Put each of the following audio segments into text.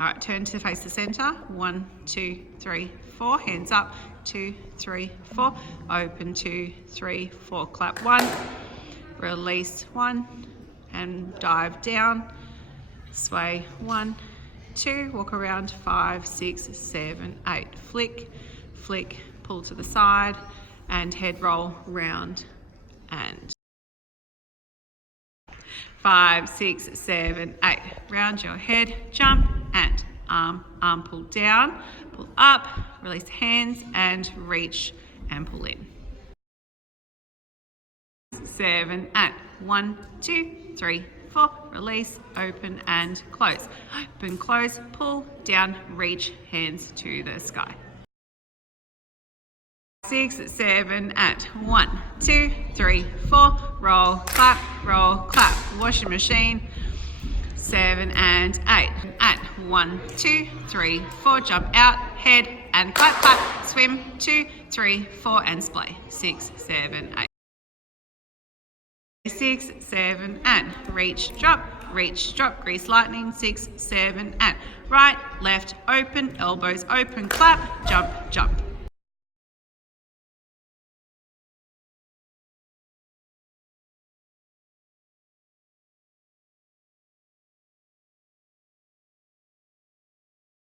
All right, turn to face the center. 1, 2, 3, 4. Hands up. 2, 3, 4. Open. 2, 3, 4. Clap 1. Release 1. And dive down. Sway 1, 2. Walk around 5, 6, 7, 8. Flick, flick. Pull to the side. And head roll round and 5, 6, 7, 8. Round your head, jump and arm pull down, pull up, release hands and reach and pull in. 7, 8. 1, 2, 3, 4. Release, open and close. Open, close, pull, down, reach, hands to the sky. 6, 7, 8. 1, 2, 3, 4. Roll, clap, washing machine. 7 and 8. 8. 1, 2, 3, 4. Jump out, head and clap, clap. Swim. 2, 3, 4 and splay. 6, 7, 8. 6, 7, and reach, drop, grease lightning. 6, 7, and right, left, open, elbows open, clap, jump, jump.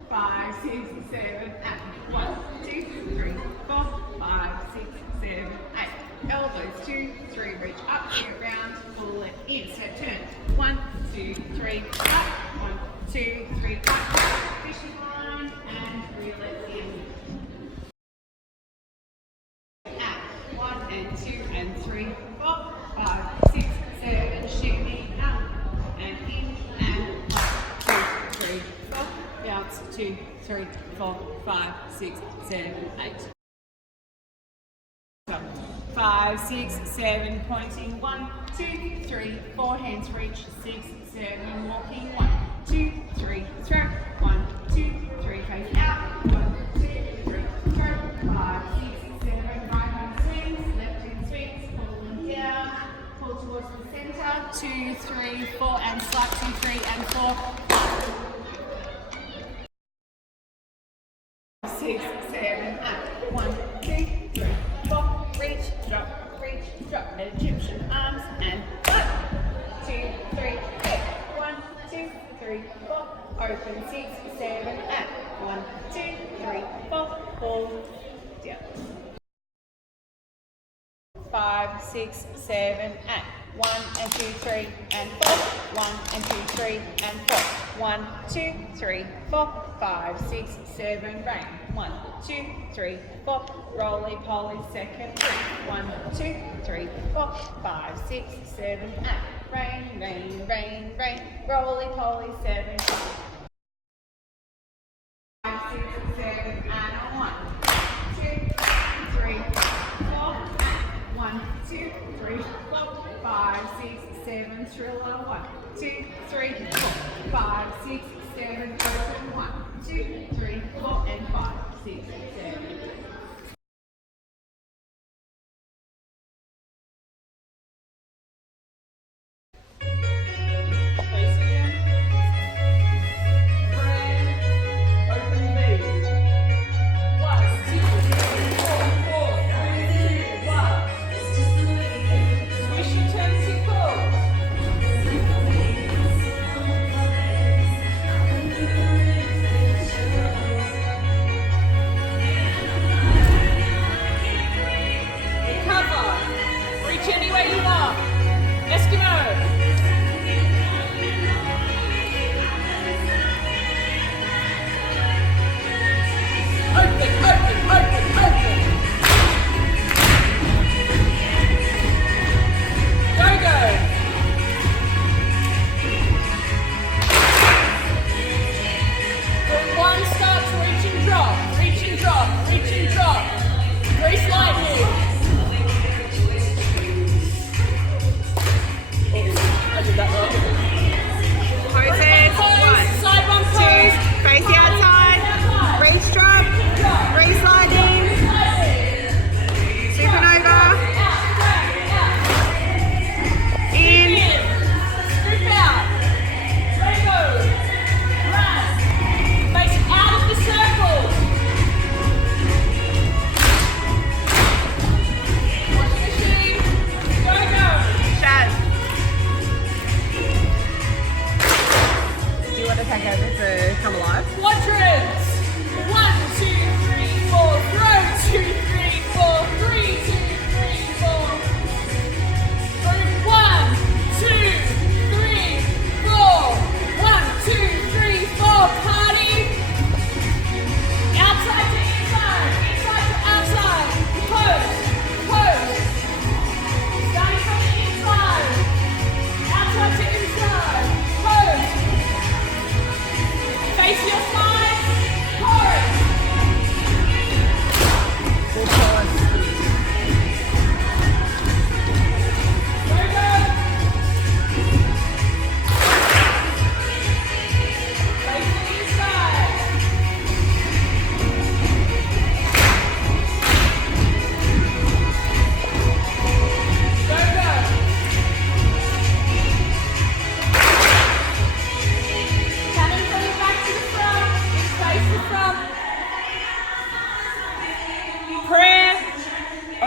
5, 6, 7, 8. 1, 2, 3, 4, 5, 6, 7, 8. Elbows 2, 3, reach up, get round, pull it in. Step turn. 1, 2, 3, up. 1, 2, 3, up. Fishing line and reel it in. Out. 1 and 2 and 3, 4, 5, 6, 7. Shimmy up and in and 1, 2, 3, 4. Bounce 2, 3, 4, 5, 6, 7, 8. 5, 6, 7, pointing. 1, 2, 3, 4. Hands reach. 6, 7, walking. 1, 2, 3, throw. 1, 2, 3, face out. 1, 2, 3, throw. 5, 6, 7. Right hand swings, left hand swings, pulling down. Pull towards the center. 2, 3, 4, and slap. 2, 3, and 4. 6, 7, 8. 1, 2, 3, 4. Reach, drop, Egyptian arms and clap. 2, 3, 8. 1, 2, 3, 4. Open. 6, 7, 8. 1, 2, 3, 4. Pull down. 5, 6, 7, 8. 1 and 2, 3 and 4. 1 and 2, 3 and 4. 1, 2, 3, 4. 5, 6, 7, rain. 1, 2, 3, 4. Roly poly, second. 1, 2, 3, 4. 5, 6, 7, 8. Rain, rain, rain, rain. Roly poly, 7. 5, 6, 7, and 1, 2, 3, 4. 1, 2, 3, 4. 5, 6, 7. Thriller. 1, 2, 3, 4. 5, 6, 7. Open. 1, 2, 3, 4, and 5, 6, 7.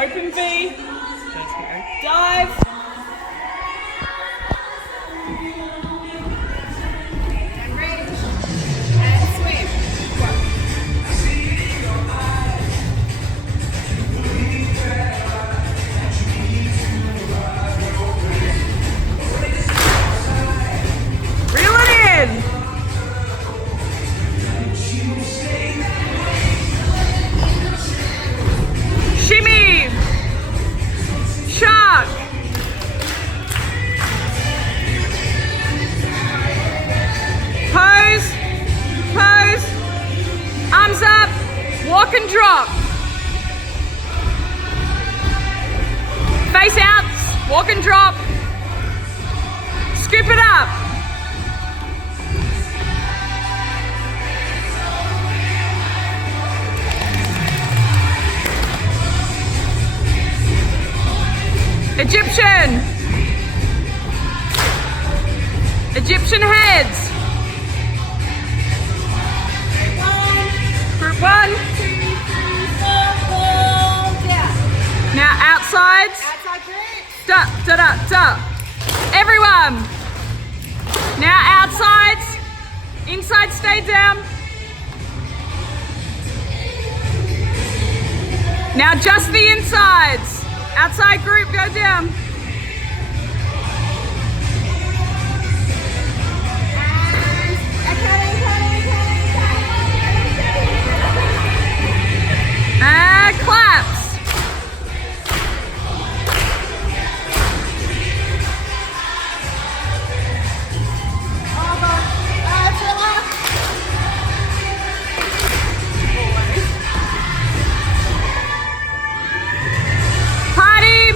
Open V. Dive. And reach. And swim. Reel it in. Shimmy. Shark. Pose. Pose. Arms up. Walk and drop. Face out. Walk and drop. Scoop it up. Egyptian. Egyptian heads. Group 1. 2, 3, 4, hold down. Now outsides. Outside grip. Da, da, da, da. Everyone. Now outsides. Inside stay down. Now just the insides. Outside group, go down. And claps. Party.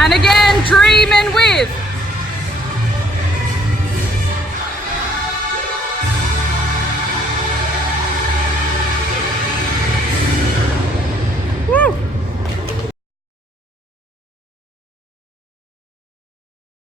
And again, dream and with.